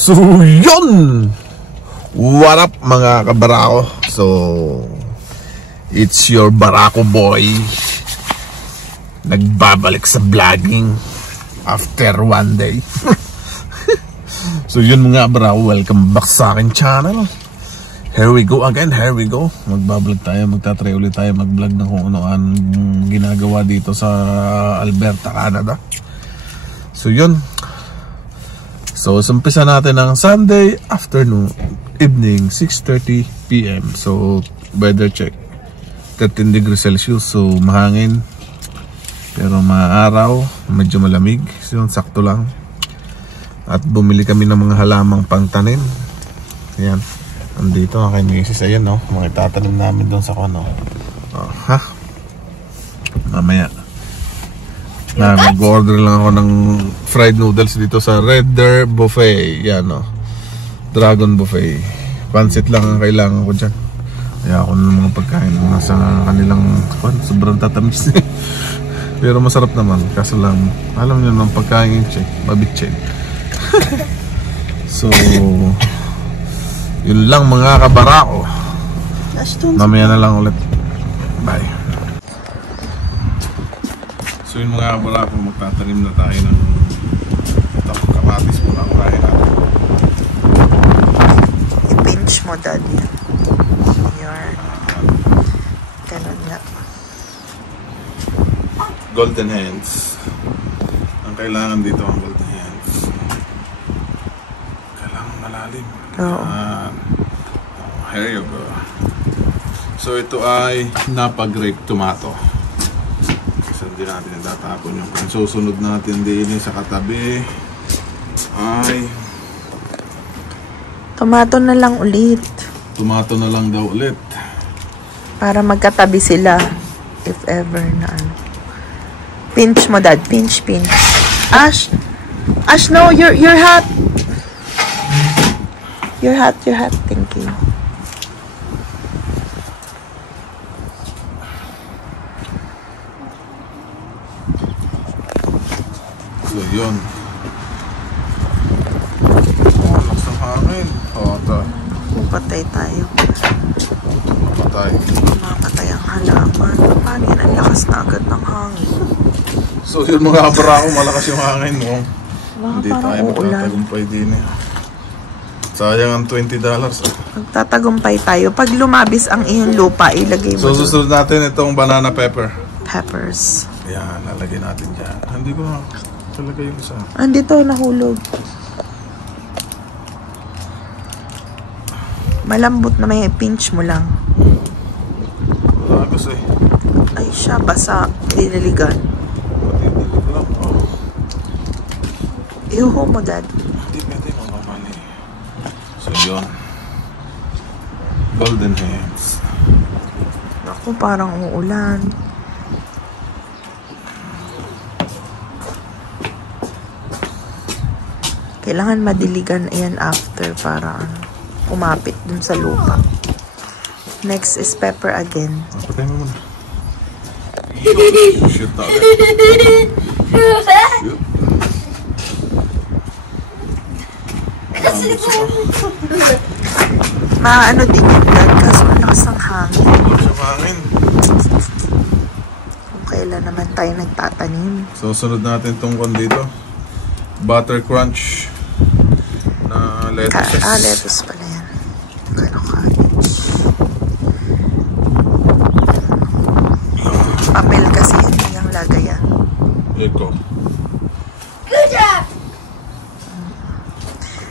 So yun, what up mga kabarako? So it's your Barako boy, nagbabalik sa vlogging after one day. So yun mga kabarako, welcome back sa akin channel. Here we go again, here we go. Magbablog tayo, magtatry ulit tayo mag-vlog ng kung ano-ano ginagawa dito sa Alberta, Canada. So yun. So, umpisa natin ng Sunday afternoon, evening, 6:30 PM. So, weather check. 13 degrees Celsius. So, mahangin. Pero maaraw, medyo malamig. So, yun, sakto lang. At bumili kami ng mga halamang pangtanim. Ayan. Andito, kay Mrs. Ayan, no? Mga itatanim namin doon sa kano. Oh, ha? Mamaya. Mag-order lang ako ng fried noodles dito sa Redder Buffet. Yan, no? Dragon Buffet. Pansit lang ang kailangan ko dyan. Kaya ako ng mga pagkain nasa kanilang sobrang tatamis. Pero masarap naman. Kaso lang, alam nyo ng pagkain check, mabitchin. So yun lang mga kabarako. Mamaya na lang ulit. Bye. So yun mga kabarako, magtatanim na tayo ng kamatis po lang tayo natin. I-pinch mo, daddy. Yan. Ganun nga. Golden hands. Ang kailangan dito ang golden hands. Kailangan malalim. Oo. Here you go. So ito ay Napa-grape tomato. Kasi hindi natin natatapon yung ang susunod natin din sa katabi ay Tomato na lang ulit. tomato na lang daw ulit. Para magkatabi sila. If ever na ano. Pinch mo, dad. Pinch, pinch. Ash! Ash, no! You're hot! You're hot, you're hot. Thank you. So yun. Lakas ng hangin. Patay tayo. Mapatay. Mapatay ang halaman. Paano yan? Ang lakas na agad ng hangin. So yun mga kabarako, malakas yung hangin mo. Hindi tayo uulan. magtatagumpay din eh. Sayang ang $20. Magtatagumpay tayo. Pag lumabis ang iyong lupa, ilagay mo. So susunod natin itong banana pepper. Peppers. Yan, lalagay natin dyan. Hindi ko na talaga yung isa. Andito, nahulog. Malambot na may pinch mo lang. Wala kasi. Ay siya, basa. Dililigan. Matidilig lang. Oh. Iuho mo, dad. Hindi pwede mamamali. So yun. Golden hands. Ako, parang uulan. Kailangan madiligan yan after para kumapit dun sa lupa. Next is pepper again. Patay mo muna. Shoot na ulit. Shoot. Maano din yung dad kasi malakas ang hangin. Malakas ang hangin. Kung kailan naman tayo nagtatanim. So sunod natin itong kon dito. Butter crunch na lettuce. Lettuce pala yan. Gano'ng cabbage. Papel kasi hindi yung lagayan. Eko. Good job!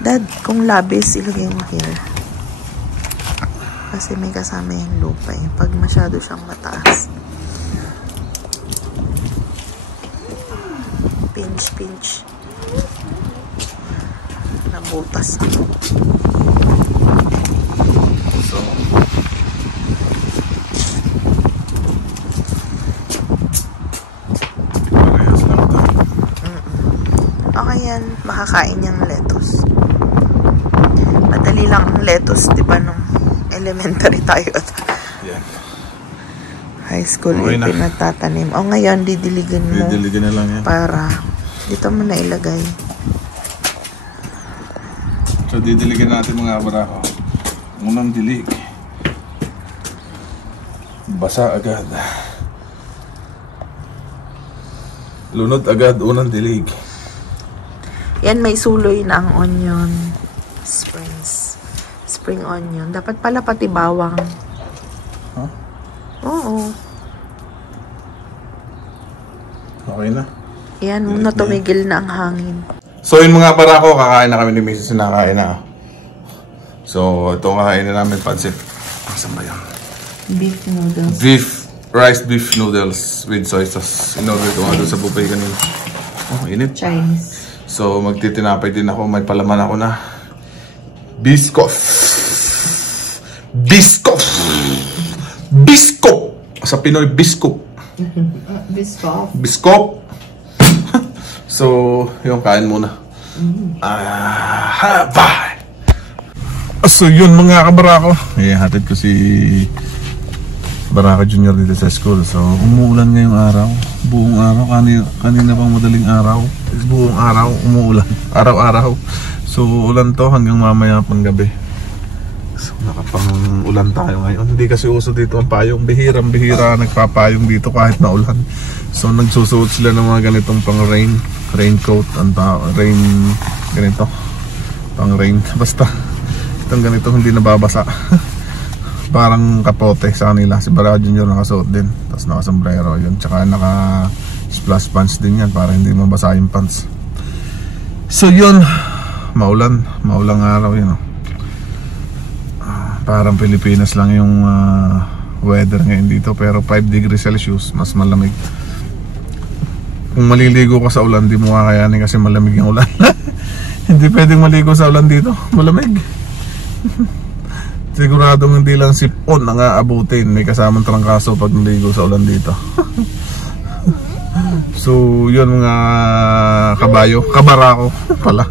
Dad, kung labis, ilagay mo here. Kasi may kasama yung lupa eh. Pag masyado siyang mataas. Pinch, pinch. Nabutas. So, parehas lang ito. Okay yan, makakain niyang lettuce. Madali lang ang lettuce, di ba, nung elementary tayo. Yan. High school, Okay na. pinagtatanim. O ngayon, didiligan mo. Didiligan na lang yan. Para, dito mo na ilagay. So didiligan natin mga barako. Unang dilig. Basa agad. Lunod agad, unang dilig. Yan, may suloy na ang onion. Spring onion. Dapat pala pati bawang. Huh? Oo. Okay na. Yan, muna tumigil na ang hangin. So yun mga barako, kakain na kami ni Mrs. Nakain na. So ito kakain na namin pansit. Saan ba yan? Beef noodles. Rice beef noodles with soy sauce. In-order ko nga doon sa buffet kanina. Oh, init. Chinese. So magtitinapay din ako. May palaman ako na Biscoff. Sa Pinoy, Biscoff. Biscoff. So, yung kain muna. Bye! So, yun mga kabarako. Hatid ko si Barako Jr. dito sa school. So, umuulan ngayong araw. Buong araw. Kanina pang madaling araw. Buong araw, umuulan. Araw-araw. So, ulan to hanggang mamaya pang gabi. So, nakapang-ulan tayo ngayon. Hindi kasi uso dito ang payong. Bihirang-bihira nagpapayong dito kahit na ulan. So, nagsusuot sila ng mga ganitong pang raincoat. Rain, ganito. Pang rain. Basta, itong ganito hindi nababasa. Parang kapote sa kanila. Si Barako Jr. nakasuot din. Tapos nakasombrero yun. Tsaka naka-splash pants din yan para hindi mabasa yung pants. So, yun. Maulang araw yun. Parang Pilipinas lang yung weather ngayon dito. Pero 5 degrees Celsius, mas malamig. Kung maliligo ka sa ulan, di mo kakayanin kasi malamig yung ulan. Hindi pwedeng maligo sa ulan dito, malamig. Siguradong hindi lang sipon ang aabutin. May kasamang trangkaso pag naligo sa ulan dito. So yun mga kabarako pala.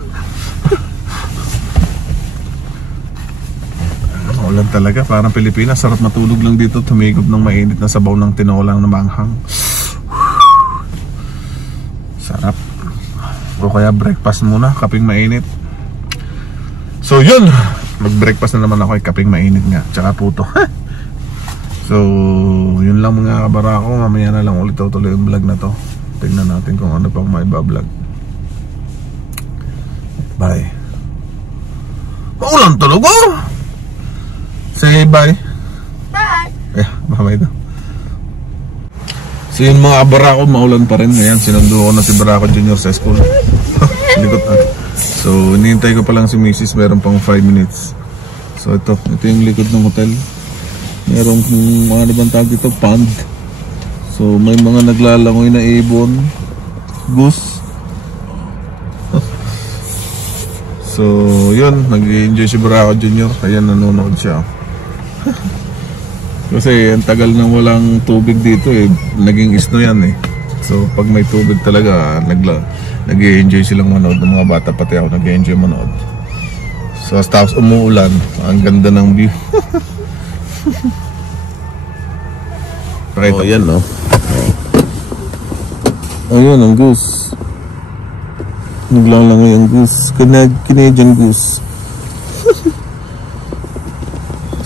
Ulan talaga, parang Pilipinas. Sarap matulog lang dito, tumigop ng mainit na sabaw ng tinolang na manghang. Sarap. O kaya breakfast muna, kaping mainit. So yun, mag-breakfast na naman ako ay kaping mainit nga, tsaka puto. So yun lang mga kabarako. Mamaya na lang ulit tuloy yung vlog na to. Tingnan natin kung ano pang may vlog. Bye. Maulan talaga. Say bye. Bye. Bye daw. So yun mga barako, maulan pa rin. Ayan, sinundo ko na si Barako Jr. sa school. Likot na. So hinihintay ko pa lang si Mrs. Meron pang 5 minutes. So ito yung likod ng hotel. Meron mga bang tawag dito, pond. So may mga naglalangoy na ibon, goose. So yun, nag-enjoy si Barako Jr. Ayan, nanonood siya. Kasi ang tagal nang walang tubig dito eh, naging snow yan eh. So pag may tubig talaga, nag-i-enjoy silang manood. Ng mga bata pati ako nag-i-enjoy manood. So tapos umuulan, ang ganda ng view. Pakita yan, no? Ayun ang goose. Naglalangoy ang goose. Canadian goose.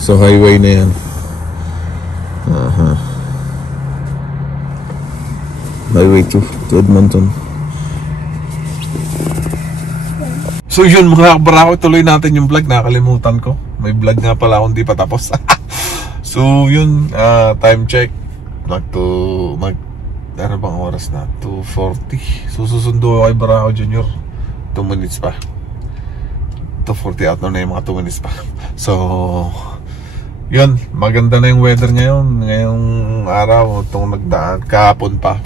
So highway na yan. Highway to Edmonton. So yun mga kabarako, tuloy natin yung vlog. Nakalimutan ko, may vlog nga pala akong di pa tapos. So yun, time check. Ano bang oras na? 2:40. So susundo ako kay Barako Jr. 2 minutes pa. 2:40 out na yung mga 2 minutes pa. So yun, maganda na yung weather ngayon. Ngayong araw, itong nagdaan, kahapon pa,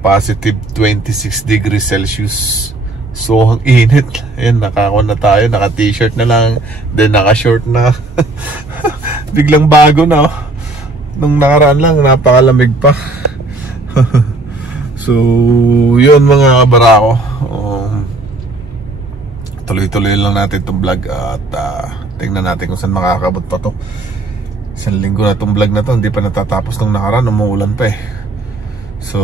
positive 26 degrees Celsius. So ang init. Ayan, naka-on na tayo, naka-t-shirt na lang, then naka-short na. Biglang bago na. Nung nakaraan lang, napakalamig pa. So yun mga kabarako, tuloy-tuloy lang natin itong vlog. At tingnan natin kung saan makakabot pa to. Isang linggo na itong vlog na to, hindi pa natatapos nung nakaraan, umuulan pa eh. So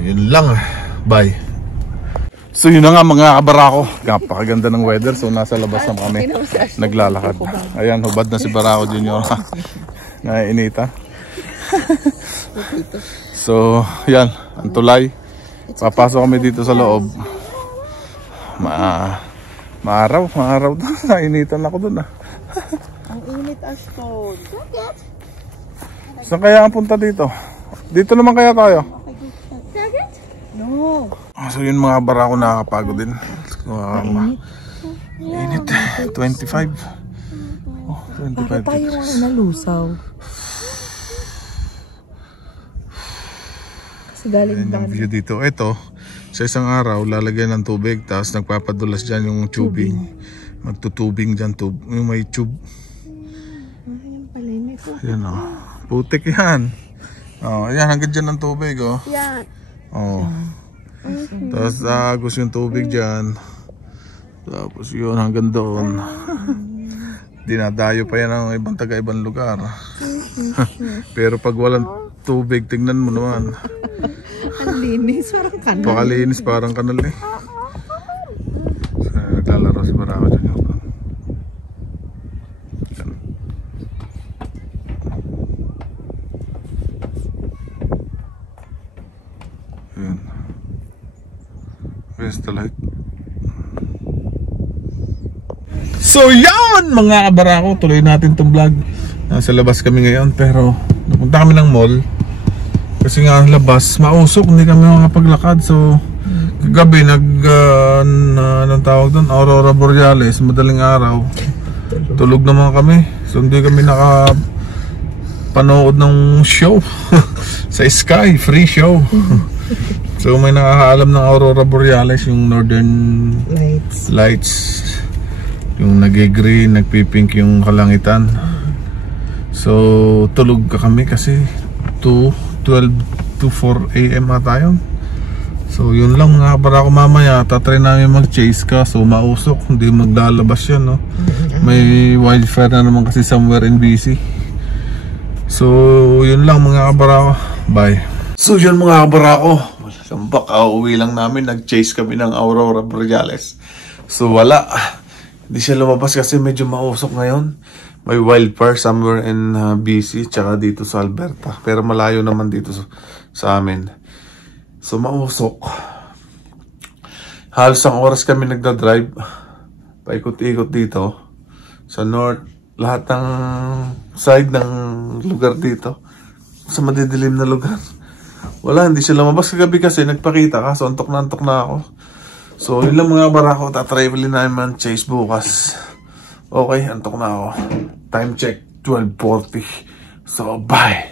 yun lang. Bye. So yun na nga mga kabarako, napakaganda ng weather. So nasa labas na kami naglalakad. Ayan, hubad na si Barako Junior. Naiinita. So yan, ang tulay. Papasok kami dito sa loob. Maaraw doon. Nainitan ako doon ah. Ang init, Ashton. Saan kaya ang punta dito? Dito naman kaya tayo? No. So yun mga Barako, nakakapagod din. Init. 25. Oh, 25. Bakit tayo nalusaw? Kasi galing yung view dito. Ito, sa isang araw, lalagyan ng tubig. Tapos nagpapadulas dyan yung tubing. Magtutubing dyan. Yung may tube. Yan o. Putik yan. Oh, yan, hanggang dyan ng tubig. Oh. Yan. Oh. Tapos agos yung tubig dyan. Tapos yun hanggang doon. Dinadayo pa yan ng ibang taga-ibang lugar. Pero pag walang tubig, tingnan mo naman. Ang linis, parang kanal. Pakalinis, parang kanal eh. So, naglalaro si Barako dyan. Yan. Yan. Where's the light? So yan mga kabarako, tuloy natin itong vlog. Nasa labas kami ngayon pero napunta kami ng mall. Kasi nga ang labas, mausok, hindi kami makapaglakad. So kagabi anong tawag doon? Aurora Borealis, madaling araw. Tulog naman kami. So hindi kami nakapanood ng show sa Sky, free show. So may nakakaalam ng Aurora Borealis, yung Northern Lights. Yung nag-green, nagpipink yung kalangitan. So tulog ka kami kasi 12 to 4 AM ata yun. So yun lang mga Barako, mamaya tatry namin mag-chase ka. So mausok, hindi maglalabas yan, no? May wildfire na naman kasi somewhere in BC. So yun lang mga Barako, bye. So yun mga Barako, sambak, uwi lang namin, nag-chase kami ng Aurora Borealis. So wala, hindi siya lumabas kasi medyo mausok ngayon. May wildfire somewhere in BC, tsaka dito sa Alberta. Pero malayo naman dito sa amin. So mausok. Halos ang oras kami nagdadrive. Paikot-ikot dito sa north. Lahat ng side ng lugar dito. Sa madidilim na lugar. Wala, hindi siya lumabas kagabi kasi nagpakita ka. So antok na ako. So yun lang mga Barako, tatravelin namin chase bukas. Okay, antok na ako. Time check, 12:40. So bye.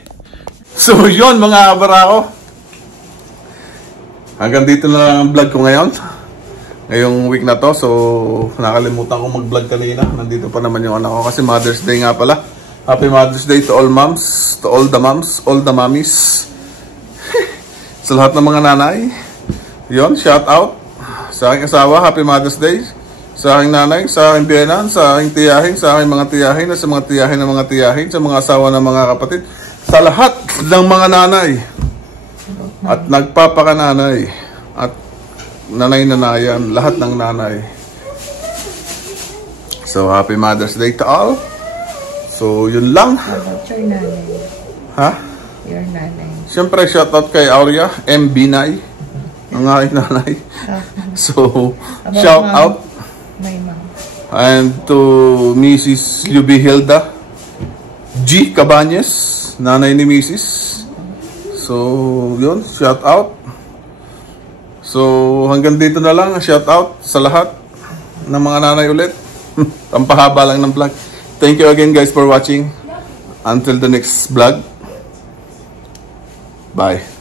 So yun mga Barako, hanggang dito na lang ang vlog ko ngayon. Ngayong week na to. So nakalimutan kong mag-vlog kanina. Nandito pa naman yung anak ko kasi Mother's Day nga pala. Happy Mother's Day to all moms, to all the moms, all the mommies. Sa lahat ng mga nanay. Yun, shout out sa aking asawa, Happy Mother's Day. Sa aking nanay, sa aking biyenan, sa aking tiyahin, sa aking mga tiyahin, sa mga tiyahin ng mga tiyahin, sa mga asawa ng mga kapatid, sa lahat ng mga nanay at nagpapakananay at nanay-nanayan, lahat ng nanay. So Happy Mother's Day to all. So yun lang. Your nanay. Ha? Your nanay. Siyempre shoutout kay Aurea M. Binay, ang aking nanay. So shout out. My mom. And to Mrs. Luby Hilda G. Cabañez, nanay ni Mrs. So yun, shout out. So hanggang dito na lang, shout out sa lahat ng mga nanay ulit. Pampahaba lang ng vlog. Thank you again guys for watching. Until the next vlog. Bye.